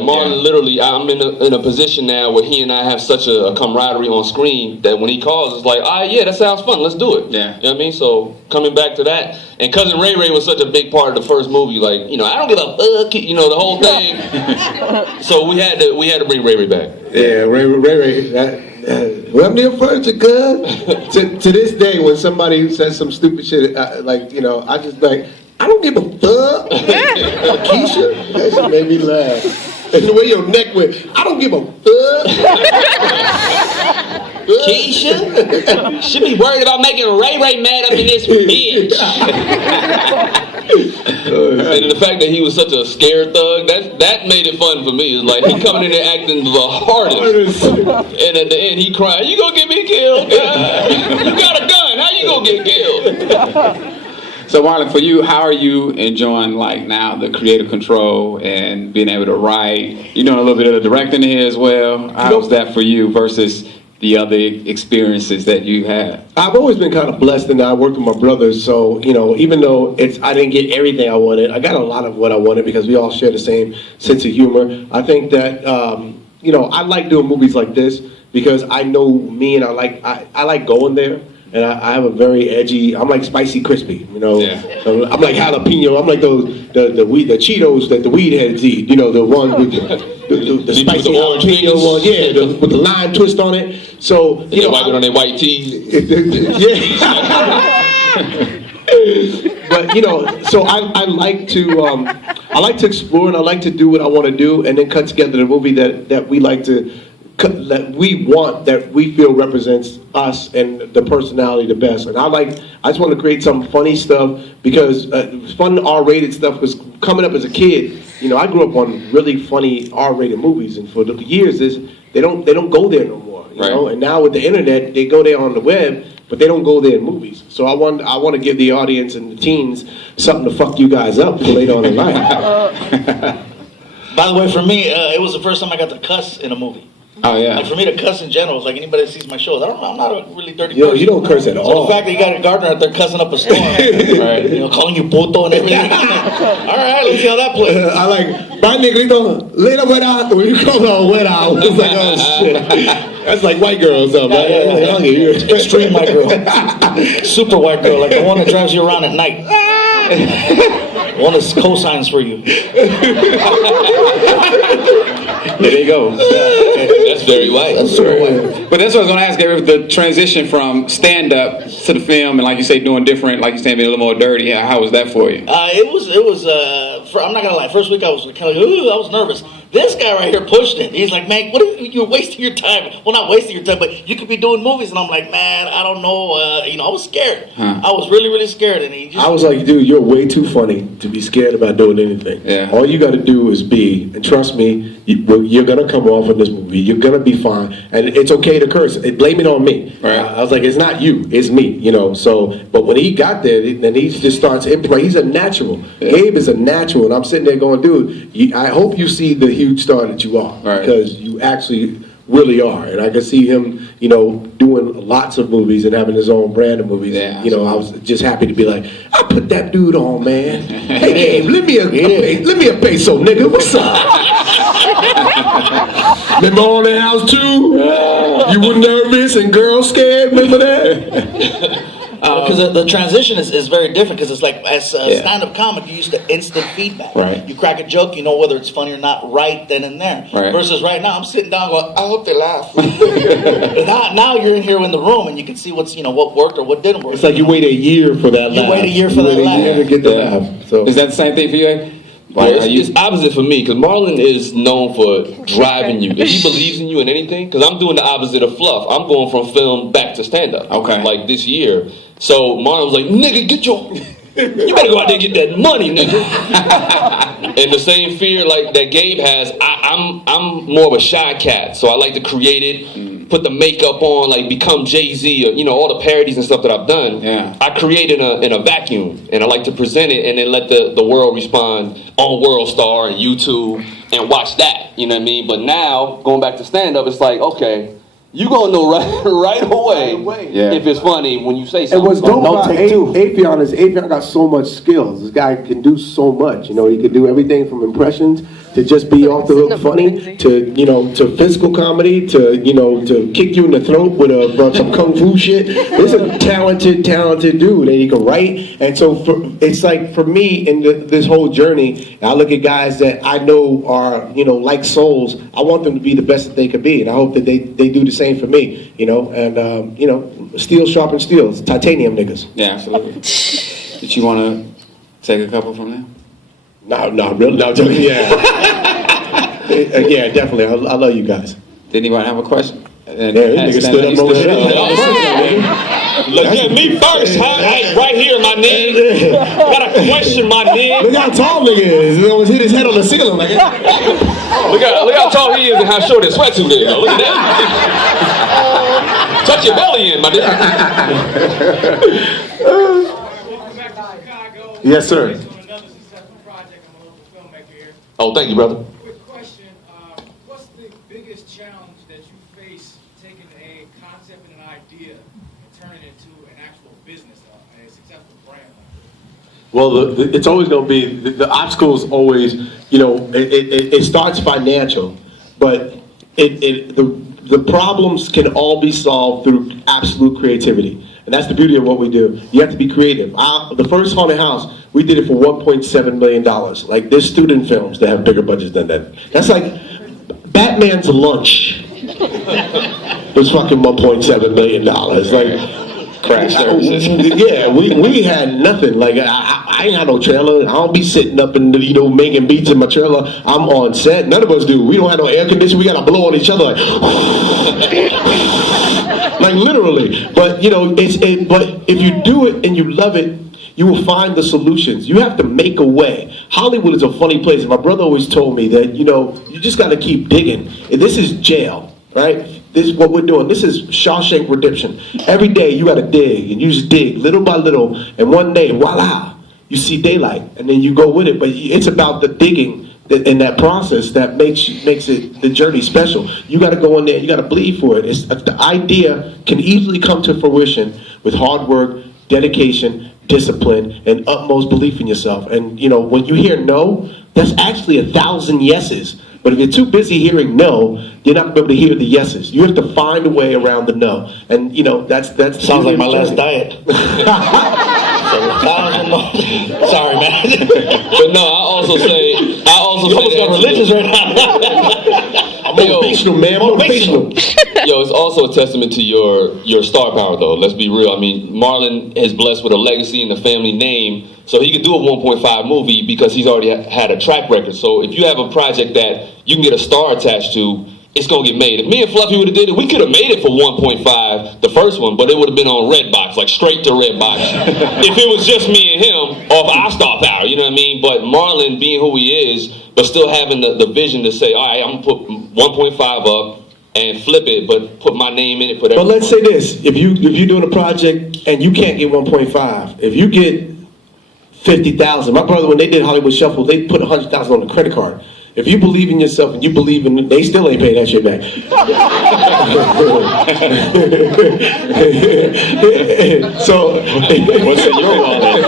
Like Marlon, literally, I'm in a position now where he and I have such a camaraderie on screen that when he calls, it's like, yeah, that sounds fun. Let's do it. Yeah. You know what I mean? So coming back to that, and Cousin Ray Ray was such a big part of the first movie. Like, you know, I don't give a fuck. You know, the whole thing. So we had to bring Ray Ray back. Yeah, Ray Ray. Well, me first, good. To this day, when somebody says some stupid shit, like, you know, I just like, I don't give a fuck. Keisha, that shit made me laugh. And the way your neck went, I don't give a fuck. Keisha should be worried about making Ray Ray mad up in this bitch. And the fact that he was such a scared thug, that made it fun for me. It's like he coming in there acting the hardest, and at the end he crying, "You gonna get me killed? You got a gun? How you gonna get killed?" So Marlon, for you, how are you enjoying like now the creative control and being able to write? You're doing a little bit of the directing here as well. How's that for you versus the other experiences that you had? I've always been kind of blessed in that I work with my brothers, so, you know, even though I didn't get everything I wanted, I got a lot of what I wanted because we all share the same sense of humor. I think that, you know, I like doing movies like this because I know me and I like going there. And I have a very edgy. I'm like spicy crispy, you know. Yeah. I'm like jalapeno. I'm like those the Cheetos that the weed heads eat. You know, the one with the spicy jalapeno one. Yeah, with the lime twist on it. So you know, wipe it on their white teeth. Yeah. But you know, so I like to explore and I like to do what I want to do, and then cut together the movie that we like to. That we want, that we feel represents us and the personality the best. And I just want to create some funny stuff because fun R-rated stuff was coming up as a kid. You know, I grew up on really funny R-rated movies, and for the years they don't go there no more. You know, and now with the internet, they go there on the web, but they don't go there in movies. So I want to give the audience and the teens something to fuck you guys up for later on in life. By the way, for me, it was the first time I got to cuss in a movie. Oh yeah. Like for me to cuss in general is like anybody that sees my shows. I'm not a really dirty Yo, person. you don't curse at all. So the fact that you got a gardener out there cussing up a storm, Right. You know, calling you puto and everything. All right, let's see how that plays. I like, my negrito, later wera. When you call on wera, I was like, oh shit. That's like white girl or something, right? Yeah. Extreme white girl. Super white girl, like the one that drives you around at night. One that co-signs for you. There you go. That's very white. That's super white. But that's what I was going to ask, Gary, the transition from stand-up to the film and like you say, doing different, like you saying, being a little more dirty, how was that for you? It was. I'm not gonna lie. First week I was kind of like, ooh, I was nervous. This guy right here pushed it. He's like, man, what are you're wasting your time? Well, not wasting your time, but you could be doing movies. And I'm like, man, I don't know. You know, I was scared. I was really, really scared. And I was like, dude, you're way too funny to be scared about doing anything. Yeah. All you got to do is be, and trust me, you're gonna come off in this movie. You're gonna be fine, and it's okay to curse. Blame it on me. Right. I was like, it's not you, it's me. You know. So, but when he got there, then he just starts improv. He's a natural. Yeah. Gabe is a natural, and I'm sitting there going, dude, I hope you see the huge star that you are, because you actually really are. And I can see him, you know, doing lots of movies and having his own brand of movies. Yeah, you know, I was just happy to be like, I put that dude on, man. Hey, Gabe, let me a peso, nigga. What's up? Remember on the house too? You were nervous and girl scared. Remember that? Because the transition is very different. Because it's like as a stand-up comic, you used to instant feedback. Right. You crack a joke, you know whether it's funny or not right then and there. Right. Versus right now, I'm sitting down going, I hope they laugh. now you're in here in the room and you can see what's what worked or what didn't work. It's like you wait a year for that laugh. You wait a year for that laugh. You wait a year to get the laugh. So is that the same thing for you? Well, it's opposite for me, because Marlon is known for driving you. If he believes in you in anything, because I'm doing the opposite of Fluff. I'm going from film back to stand-up. Okay. Like this year. So Marlon was like, nigga, you better go out there and get that money, nigga. And the same fear like that Gabe has, I'm more of a shy cat. So I like to create it, put the makeup on, like become Jay-Z, or, all the parodies and stuff that I've done. Yeah. I create in a vacuum, and I like to present it and then let the world respond on World Star and YouTube and watch that, you know what I mean? But now, going back to stand-up, it's like, okay, you gonna know right away if it's funny when you say something. And what's dope about Afion is Afion got so much skills. This guy can do so much. He can do everything from impressions to just be off the hook funny, to, you know, to physical comedy, to, you know, to kick you in the throat with some kung fu shit. This is a talented dude, and he can write. And so it's like, for me, in this whole journey, I look at guys that I know are, you know, like souls. I want them to be the best that they could be, and I hope that they do the same for me, you know. And, you know, steel sharpens steel. It's titanium niggas. Yeah, absolutely. Did you want to take a couple from there? No, really, no, joking. Yeah. Yeah, definitely. I love you guys. Did anyone have a question? Yeah, this nigga stood up over there. Look at me first, huh? Hey, right here, my nigga. Got a question, my nigga. Look how tall nigga is. He almost hit his head on the ceiling like that. Look how tall he is and how short his sweatsuit is. Look at that. Touch your belly in, my nigga. Yes, sir. Oh, thank you, brother. Quick question. What's the biggest challenge that you face taking a concept and an idea and turning it into an actual business, a successful brand? Well, it's always going to be, the obstacle is always, you know, it starts financial, but the problems can all be solved through absolute creativity. And that's the beauty of what we do. You have to be creative. The first haunted house, we did it for $1.7 million. Like, there's student films that have bigger budgets than that. That's like Batman's lunch. It was fucking $1.7 million. Like, Crash services. Yeah, we had nothing. Like, I ain't had no trailer. I don't be sitting up and, you know, making beats in my trailer. I'm on set. None of us do. We don't have no air conditioning. We gotta blow on each other like literally. But, you know, but if you do it and you love it, you will find the solutions. You have to make a way. Hollywood is a funny place. My brother always told me that, you know, you just gotta keep digging. And this is jail, right? This is what we're doing. This is Shawshank Redemption. Every day you gotta dig, and you just dig little by little, and one day, voila, you see daylight, and then you go with it. But it's about the digging in that process that makes it the journey special. You got to go in there. You got to bleed for it. The idea can easily come to fruition with hard work, dedication, discipline, and utmost belief in yourself. And, you know, when you hear no, that's actually 1,000 yeses. But if you're too busy hearing no, you're not going to be able to hear the yeses. You have to find a way around the no. And, you know, that's Sounds like my last diet. Sorry, man. But no, I also say You almost got religious right now. I'm motivational, man. Motivational. Yo, it's also a testament to your star power, though. Let's be real. I mean, Marlon is blessed with a legacy and a family name, so he could do a 1.5 movie because he's already had a track record. So if you have a project that you can get a star attached to, it's gonna get made. If me and Fluffy would have did it, we could have made it for 1.5, the first one, but it would have been on Redbox, like straight to Redbox. If it was just me and him off our star power, you know what I mean? But Marlon being who he is, but still having the vision to say, all right, I'm gonna put 1.5 up and flip it, but put my name in it. Put But let's say this: if you're doing a project and you can't get 1.5, if you get 50,000, my brother, when they did Hollywood Shuffle, they put 100,000 on the credit card. If you believe in yourself and you believe in it, they still ain't paying that shit back. So, What's in your wallet?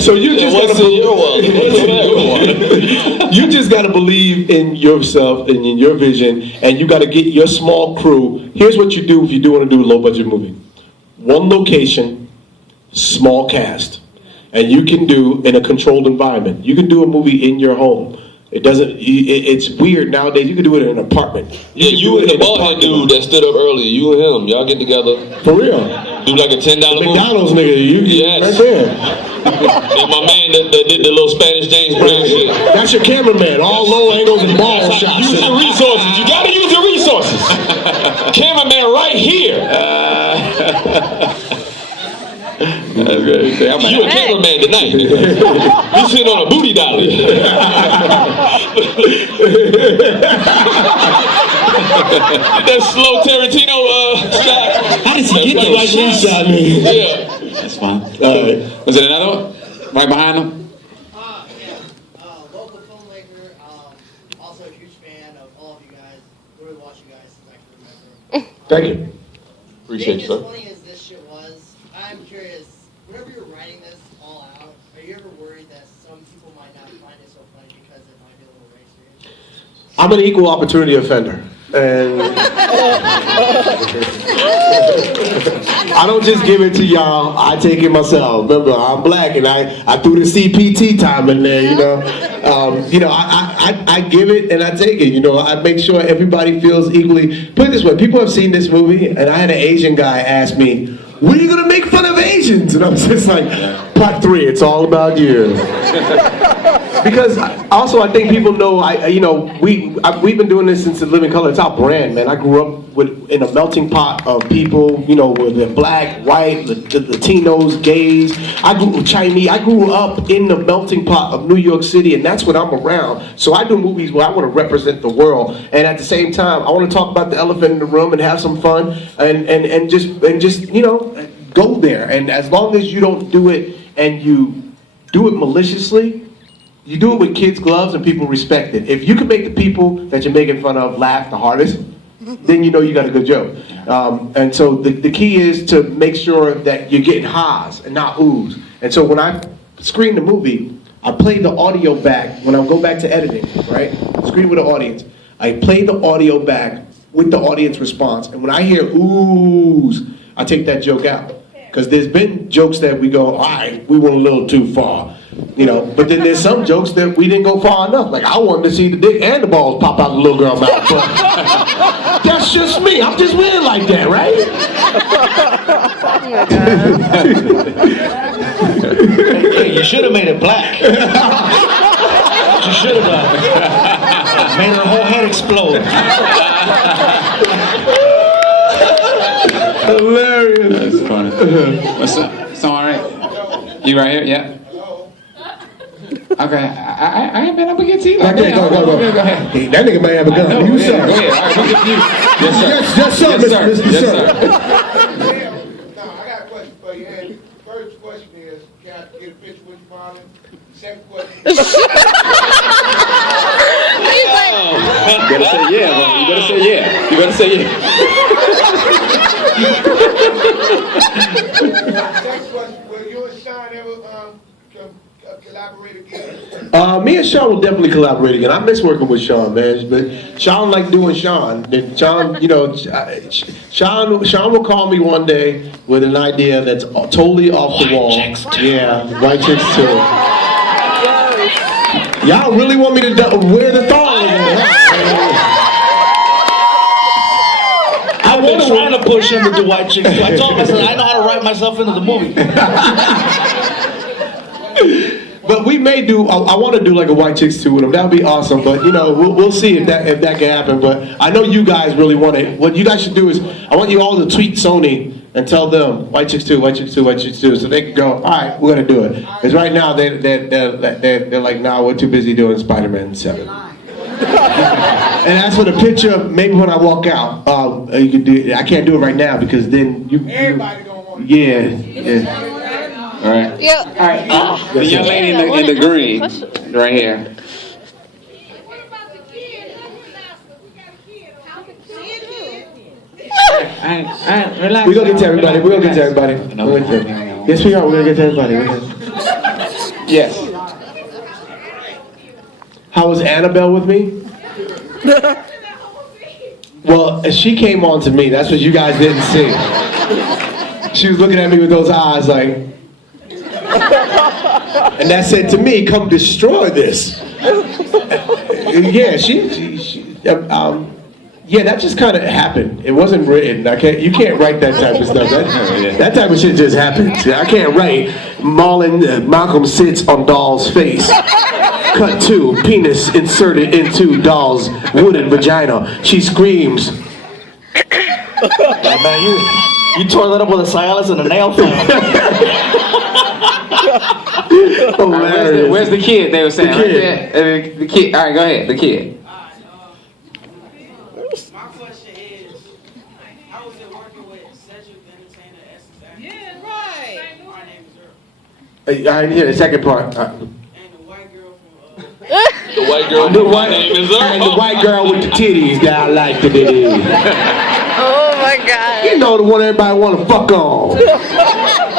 So you just What's gotta in your wallet? you just gotta believe in yourself and in your vision, and you gotta get your small crew. Here's what you do if you do want to do a low budget movie: one location, small cast. And you can do in a controlled environment. You can do a movie in your home. It doesn't. It's weird nowadays. You can do it in an apartment. You and the bald dude that stood up earlier, you and him, y'all get together, For real. do like a $10 movie. McDonald's nigga, you Yes. right there. And my man that did the little Spanish James Brown shit. That's your cameraman. All low angles and ball shots. Use your resources. You gotta use your resources. Cameraman right here. That's great. Say, I'm You a cameraman tonight. You sitting on a booty dolly. That slow Tarantino shot. How did he get That's that like that shot, man? Yeah. That's fine. All right. Was it another one? Right behind him? Local filmmaker, also a huge fan of all of you guys. Really watch you guys since I can remember. Thank you. Appreciate you, As sir. funny as this shit was, I'm curious, whenever you're writing this all out, are you ever worried that some people might not find it so funny because I'm an equal opportunity offender. And I don't just give it to y'all, I take it myself. Remember, I'm black and I threw the CPT time in there, you know. I give it and I take it, you know. I make sure everybody feels equally. Put it this way, people have seen this movie and I had an Asian guy ask me, when are you gonna make fun of Asians? And I was just like, part 3, it's all about you. Because also I think people know, we've been doing this since The Living Color. It's our brand, man. I grew up in a melting pot of people, you know, where they're black, white, Latinos, gays. I grew Chinese. I grew up in the melting pot of New York City, and that's what I'm around. So I do movies where I want to represent the world, and at the same time, I want to talk about the elephant in the room and have some fun, and just you know, go there. And as long as you don't do it and you do it maliciously, you do it with kids' gloves and people respect it. If you can make the people that you're making fun of laugh the hardest, then you know you got a good joke. And so the key is to make sure that you're getting ha's and not oohs. And so when I screen the movie, I play the audio back. When I go back to editing, right? Screen with the audience. I play the audio back with the audience response. And when I hear oohs, I take that joke out. Because there's been jokes that we go, all right, we went a little too far. You know, but then there's some jokes that we didn't go far enough. Like, I wanted to see the dick and the balls pop out the little girl's mouth. But that's just me. I'm just weird like that, right? Hey, you should have made it black. What you should have done. Made her whole head explode. Hilarious. That's funny. What's up? It's all right. You right here? Yeah. Okay, I ain't been up against you. Okay, go ahead. Hey, that nigga might have a gun. You, sir. Go ahead. All right, look at you. Yes, sir. Yes, sir. Yes, sir. No, I got a question for you. And first question is, can I get a picture with you, Marlon? Second question. You better say yeah, bro. You better say yeah. You better say yeah. Second question, will you and Sean ever collaborate again? Me and Sean will definitely collaborate again. I miss working with Sean, man. But Sean like doing Sean. And Sean, you know, Sean will call me one day with an idea that's totally off the wall. Yeah, White Chicks too. Y'all really want me to wear the thong? I've been trying to push him to do White Chicks too. I told him, I said, I know how to write myself into the movie. But we may do. I want to do like a White Chicks 2 with him. That would be awesome. But you know, we'll see if that can happen. But I know you guys really want it. What you guys should do is, I want you all to tweet Sony and tell them White Chicks 2, White Chicks 2, White Chicks 2, so they can go. All right, we're gonna do it. Because right now they're like, nah, we're too busy doing Spider-Man 7. And as for the picture, maybe when I walk out, you can do. I can't do it right now because then Everybody gonna want it. Yeah. All right. Yeah. All right. The young lady in the green, right here. Relax. We're gonna get to everybody. We're gonna get to everybody. Yes, we are. We're gonna get to everybody. Yes. How was Annabelle with me? Well, she came on to me. That's what you guys didn't see. She was looking at me with those eyes like, and that said to me, come destroy this. Yeah, yeah, that just kind of happened. It wasn't written. You can't write that type of stuff. That type of shit just happens. I can't write Malcolm sits on doll's face. Cut 2, penis inserted into doll's wooden vagina. She screams. Like, man, you tore that up with a Cialis and a nail file. Hilarious. Where's the kid? They were saying The kid. right there. The kid. All right, go ahead. The kid. My question is, how was it working with Cedric the Entertainer, Essence Actors? Yeah, right. My name is Earl. I didn't hear the second part. And the white girl from, The white girl. My name is And the white girl with the titties that I like to do. Oh my God. You know the one everybody want to fuck on.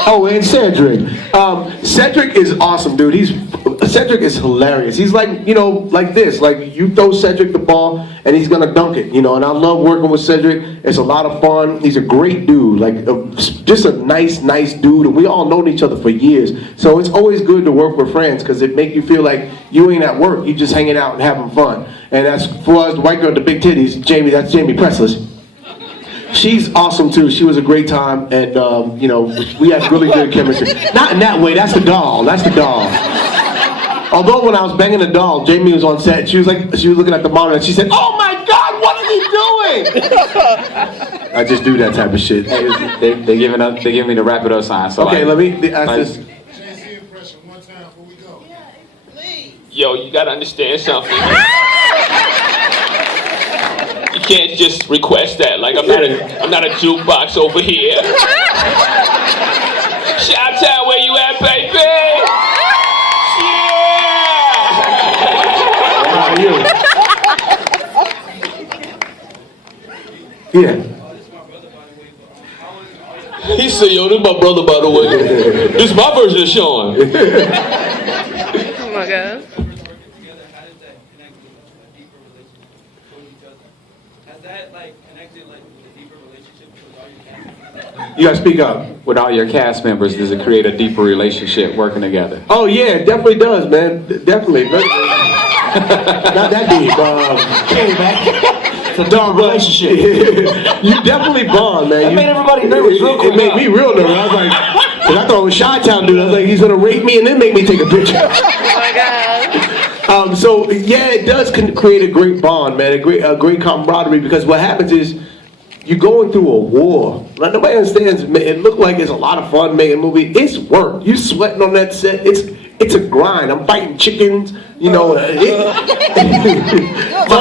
Oh, and Cedric. Cedric is awesome, dude. Cedric is hilarious. He's like, you know, like this. Like, you throw Cedric the ball, and he's gonna dunk it, you know. And I love working with Cedric. It's a lot of fun. He's a great dude. Like, just a nice dude. And we all known each other for years. So it's always good to work with friends because it make you feel like you ain't at work. You just hanging out and having fun. And as for us, the white girl with the big titties, Jamie, that's Jamie Presley. She's awesome too. She was a great time, and you know, we had really good chemistry. Not in that way. That's the doll. That's the doll. Although when I was banging the doll, Jamie was on set. She was looking at the monitor, and she said, "Oh my God, what is he doing?" I just do that type of shit. They giving me the wrap it up sign. So Okay, like, let me ask this. JC impression one time before we go. Yo, you gotta understand something. You can't just request that. Like I'm not a jukebox over here. Chi-Town, where you at, baby? Yeah. He said, yo, this my brother, by the way. This is my version of Sean. Oh my God. You gotta speak up. with all your cast members, does it create a deeper relationship working together? Oh yeah, it definitely does, man. Definitely. Not that deep. It's a dark relationship. You definitely bond, man. That made everybody nervous real quick. It made me real nervous. I was like, cause I thought it was Chi-Town dude. I was like, he's gonna rape me and then make me take a picture. Oh my God. So yeah, it does create a great bond, man. A great camaraderie, because what happens is you're going through a war. Like, nobody understands. Man, it looked like it's a lot of fun making a movie. It's work. You sweating on that set. It's a grind. I'm fighting chickens. You know, my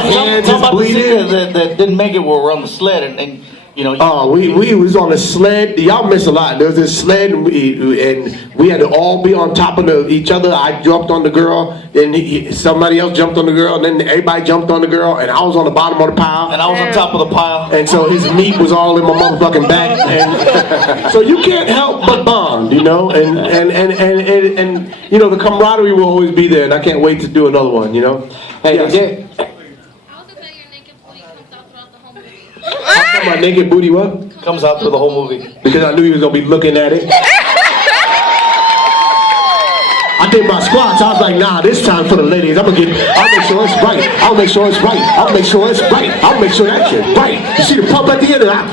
hands is bleeding. That didn't make it where we're on the sled and you know. Oh, we was on a sled. Y'all miss a lot. There was this sled, and we had to all be on top of each other. I jumped on the girl, and somebody else jumped on the girl, and then everybody jumped on the girl, and I was on the bottom of the pile. And I was on top of the pile. And so his meat was all in my motherfucking back. And so you can't help but bond, you know? And you know, the camaraderie will always be there, and I can't wait to do another one, you know? Hey, Yes. yeah. How is it that your naked booty comes out throughout the whole movie? My naked booty what? Comes out through the whole movie. Because I knew he was gonna be looking at it. I did my squats. I was like, nah, this time for the ladies. I'll make sure it's right. I'll make sure it's right. I'll make sure it's right. I'll make sure that shit's right. You see the pump at the end of that?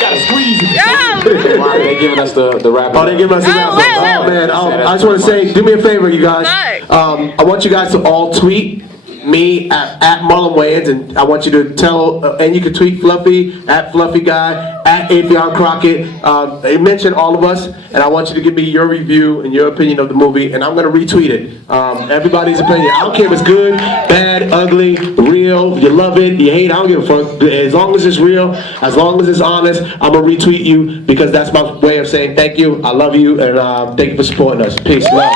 Gotta squeeze it. Why are they giving us the rap? Oh, they giving us the rap. Oh, man. I just want to say, do me a favor, you guys. I want you guys to all tweet me at Marlon Wayans, and I want you to tell, and you can tweet Fluffy at Fluffy Guy at Afion Crockett. They mentioned all of us, and I want you to give me your review and your opinion of the movie, and I'm gonna retweet it. Everybody's opinion. I don't care if it's good, bad, ugly, real. You love it, you hate it. I don't give a fuck. As long as it's real, as long as it's honest, I'm gonna retweet you because that's my way of saying thank you. I love you, and thank you for supporting us. Peace. Love.